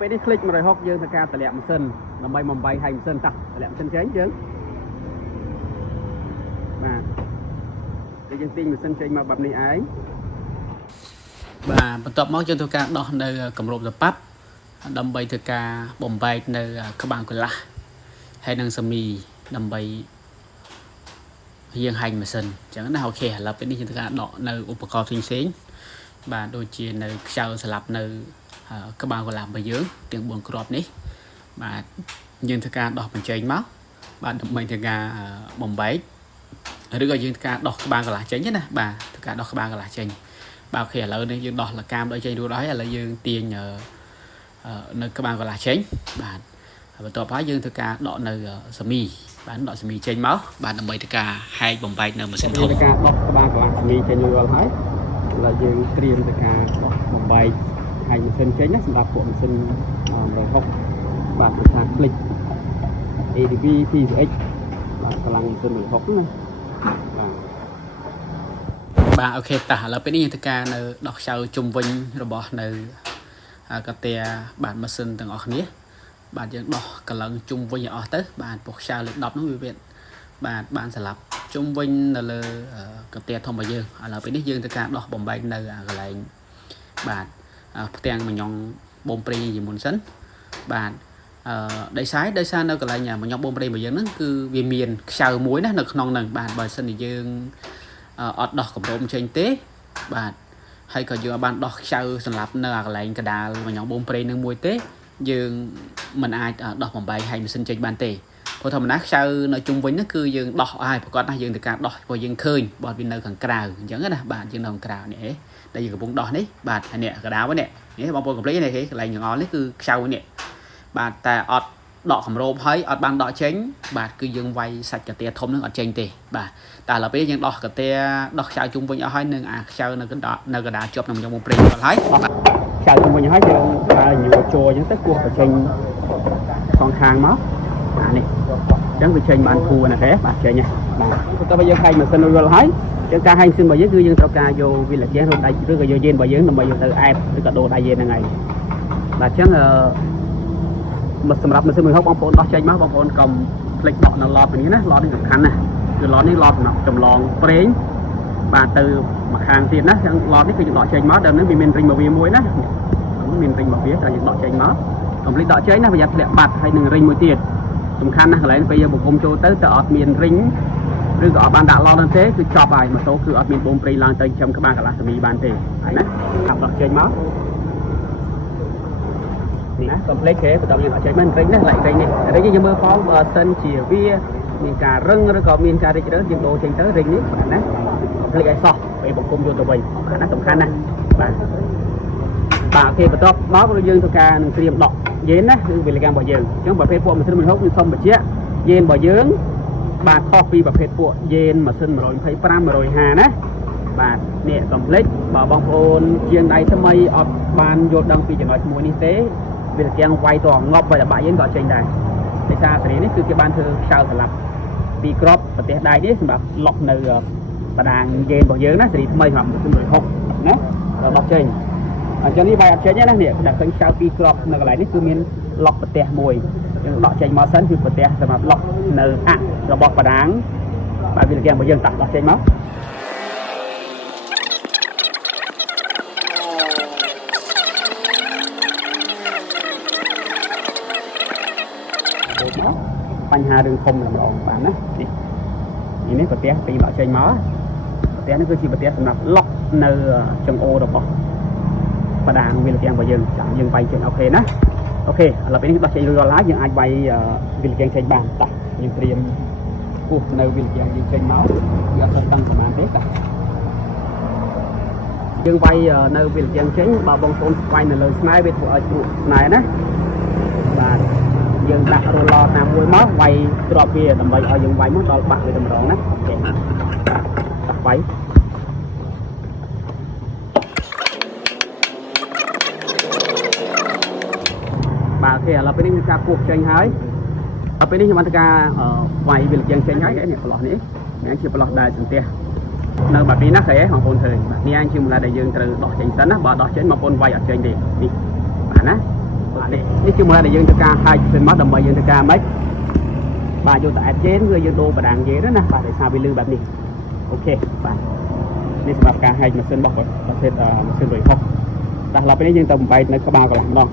ពេលនេះคลิก160យើងធ្វើការតម្លាក់ម៉ាស៊ីនដើម្បីបំបីឲ្យម៉ាស៊ីនតោះតម្លាក់ម៉ាស៊ីនចេញយើងបាទតែយើងទាញម៉ាស៊ីនចេញមកបែបនេះឯងបាទបន្ទាប់មកយើងធ្វើការដោះនៅកម្របសប៉ាប់ដើម្បីធ្វើការបំបែកនៅក្បាលកន្លះហើយនឹងសាមីដើម្បីយើងហាញម៉ាស៊ីនអញ្ចឹងណាអូខេឥឡូវពេលនេះយើងធ្វើការដកនៅឧបករណ៍ផ្សេងៗបាទដូចជានៅខ្យៅស្លាប់នៅក្បាលកន្លះរបស់យើងទាំង4គ្រាប់នេះបាទយើងធ្វើការដោះបញ្ចេញមកបាទដើម្បីធ្វើការបំបែកឬក៏យើងធ្វើការដោះក្បាលកន្លះចេញណាបាទធ្វើការដោះក្បាលកន្លះចេញបាទអូខេឥឡូវនេះយើងដោះលកាមដល់ចេញរួចហើយឥឡូវយើងទាញនៅក្បាលកន្លះចេញបាទបន្ទាប់ហើយយើងធ្វើការដកនៅសាមីបាទដកសាមីចេញមកបាទដើម្បីធ្វើការហែកបំបែកនៅម៉ាស៊ីនធំធ្វើការដោះក្បាលកន្លះសាមីចេញរួចហើយឥឡូវយើងត្រៀមធ្វើការដោះបំបែកហើយម៉ាស៊ីនចេញណាសម្រាប់ពួកម៉ាស៊ីន160បាទគឺថា click ADV PCX បាទកម្លាំងម៉ាស៊ីន160ណាបាទអូខេតោះឥឡូវពេលនេះយើងធ្វើការនៅដោះខ្យៅជុំវិញរបស់នៅកាតាបាទម៉ាស៊ីនទាំងអស់គ្នាបាទយើងដោះកលឹងជុំវិញឲ្យអស់ទៅបាទពុះខ្យៅលេខ10នោះវាបាទបានស្លាប់ជុំវិញនៅលើកាតាធំរបស់យើងឥឡូវពេលនេះយើងធ្វើការដោះបំបែកនៅកន្លែងបាទផ្ទាំងមញងបូមព្រៃជាមុនសិនបាទដោយសារនៅកន្លែងមញងបូមព្រៃរបស់យើងហ្នឹងគឺវាមានខ្យៅមួយណានៅក្នុងហ្នឹងបាទបើសិនជាយើងអត់ដោះកម្រោមចេញទេបាទហើយក៏យើងបានដោះខ្យៅសម្រាប់នៅកន្លែងកដាលមញងបូមព្រៃនឹងមួយទេយើងមិនអាចដោះបំបែកឲ្យម៉ាស៊ីនចេញបានទេព្រោះធម្មតាខ្យៅនៅជុំវិញហ្នឹងគឺយើងដោះឲ្យប្រកាសណាយើងត្រូវការដោះព្រោះយើងឃើញបើវានៅខាងក្រៅអញ្ចឹងណាបាទយើងនៅខាងក្រៅនេះដែលយើងកំពុងដោះនេះបាទហើយនេះកដាលនេះបងប្អូនកុំភ្លេចនេះគេកន្លែងចង្អុលនេះគឺខ្យៅនេះបាទតែអត់ដកកម្រោបហើយអត់បានដកចេញបាទគឺយើងវាយសាច់កាតាធំនឹងអត់ចេញទេបាទតែឥឡូវពេលយើងដោះកាតាដោះខ្យៅជុំវិញអស់ហើយនឹងអាខ្យៅនៅកណ្ដាលជាប់នឹងខ្ញុំមកព្រេងអស់ហើយខ្យៅជុំវិញហើយយើងប្រើញួរចូលអញ្ចឹងទៅគោះបញ្ចេញសងខាងមកអានេះអញ្ចឹងវាចេញបានគួរណាស់ទេបាទចេញបាទទៅបើយើងហាញម៉ាស៊ីនរួចហើយយើងការហាញម៉ាស៊ីនរបស់យើងគឺយើងត្រូវការយកវាលជាងឬដៃឬក៏យកយេនរបស់យើងដើម្បីយកទៅអែបឬក៏ដូរដៃយេនហ្នឹងឯងបាទអញ្ចឹងសម្រាប់ម៉ាស៊ីន160បងប្អូនដោះចេញមកបងប្អូនកុំភ្លេចដកនៅឡតនេះណាឡតនេះសំខាន់ណាគឺឡតនេះឡតសម្រាប់ចម្លងប្រេងបាទទៅមួយខាងទៀតណាអញ្ចឹងឡតនេះគឺយើងដកចេញមកដល់នេះវាមានរិញមកវាមួយណាមានរិញមកវាតែយើងដកចេញមកកុំភ្លេចដកចេញណាប្រយ័ត្នធ្លាក់បាត់ហើយនឹងរិញមួយទៀតសំខាន់ណាស់កន្លែងពេលយើងបង្គុំចូលទៅអត់មានរិញឬក៏អត់បានដាក់ឡតនោះទេគឺចប់ហើយម៉ូតូគឺអត់មានបូមប្រេងឡើងទៅចំក្បាលកន្លះសាមីបានទេហើយណាកាប់ដកចេញមកណាកុំភ្លេចគេបន្តយើងអត់ចេញមិនរិញណាឡៃរិញនេះរិញយើងមើលផងបើសិនជាវាមានការរឹងឬក៏មានការរិចរើសយើងដូរចេញទៅរិញនេះបាទណាកុំភ្លេចឲ្យសោះពេលបង្គុំយកទៅវិញបាទណាសំខាន់ណាបាទអូខេបន្ទាប់មកយើងធ្វើការនឹងត្រៀមដកយេនណាគឺវិលកម្មរបស់យើងអញ្ចឹងប្រភេទពួកម៉ាស៊ីន160យើងសុំបញ្ជាក់យេនរបស់យើងបាទខុសពីប្រភេទពួកយេនម៉ាស៊ីន125 150ណាបាទនេះកុំភ្លេចបើបងប្អូនជាងដៃថ្មីអត់បានយល់ដឹងពីចំណុចមួយនេះទេវាទាំងវាយតងប់វាយតបាក់យើងក៏ចេញដែរដោយសារសេរីនេះគឺគេបានធ្វើខ្យល់សម្រាប់ពីក្របប្រទេសដៃនេះសម្រាប់ឡុកនៅបដាងយេនរបស់យើងណាសេរីថ្មីសម្រាប់ម៉ាស៊ីន160ណាដល់ដោះចេញអញ្ចឹងនេះវាយអត់ចេញទេណានេះដាក់ឃើញខ្យល់ពីក្របនៅកន្លែងនេះគឺមានឡុកប្រទេសមួយយើងដកចេញមកសិនគឺប្រទេសសម្រាប់ឡុកនៅអាក់របស់បដាងបាទវាទាំងរបស់យើងតាក់ដោះចេញមកបញ្ហារឿងធំម្ដងបានណានេះប្រទេសពីដកចេញមកប្រទេសនេះគឺជាប្រទេសសម្រាប់ឡុកនៅចង្អូរបស់បដាងវាទាំងរបស់យើងចាំយើងវាយចេញអូខេណាអូខេឥឡូវពេលនេះដោះចេញរួចរាល់ហើយយើងអាចវាយវាទាំងចេញបានតោះយើងត្រៀមគោះនៅវាទាំងយើងចេញមកវាអត់ស្ដឹងប្រហែលទេតោះយើងវាយនៅវាទាំងចេញបើបងប្អូនស្វែងនៅលើស្នែវាធ្វើឲ្យជ្រក់ស្នែណាបាទយើងដាក់រលតាមមួយមកវាយទ្របវាដើម្បីឲ្យយើងវាយមកដល់បាក់វាតែម្ដងណាអូខេដាក់វាយបាទអូខេឥឡូវពេលនេះមានការគោះចេញហើយដល់ពេលនេះខ្ញុំបានធ្វើការវាយវាទាំងចេញហើយនេះប្លោះនេះនេះជាប្លោះដែលសន្ទះនៅបាត់នេះណាស្អីបងប្អូនឃើញបាទនេះជាមូលដែលយើងត្រូវដោះចេញសិនណាបើដោះចេញបងប្អូនវាយអត់ចេញទេនេះបាទណាអូខេ នេះជាមូលហេតុដែលយើងធ្វើការហាយសិនមកដើម្បីយើងធ្វើការមិនបាទយកតែអេតជេនគឺយើងដូរបដាងជេនណាបាទដោយសារវាលឺបែបនេះអូខេបាទនេះសម្រាប់ការហាយម៉ាស៊ីនរបស់ប្រភេទម៉ាស៊ីនរុយហុកតែឡើយពេលនេះយើងទៅបំបែកនៅក្បាលកន្លះម្ដង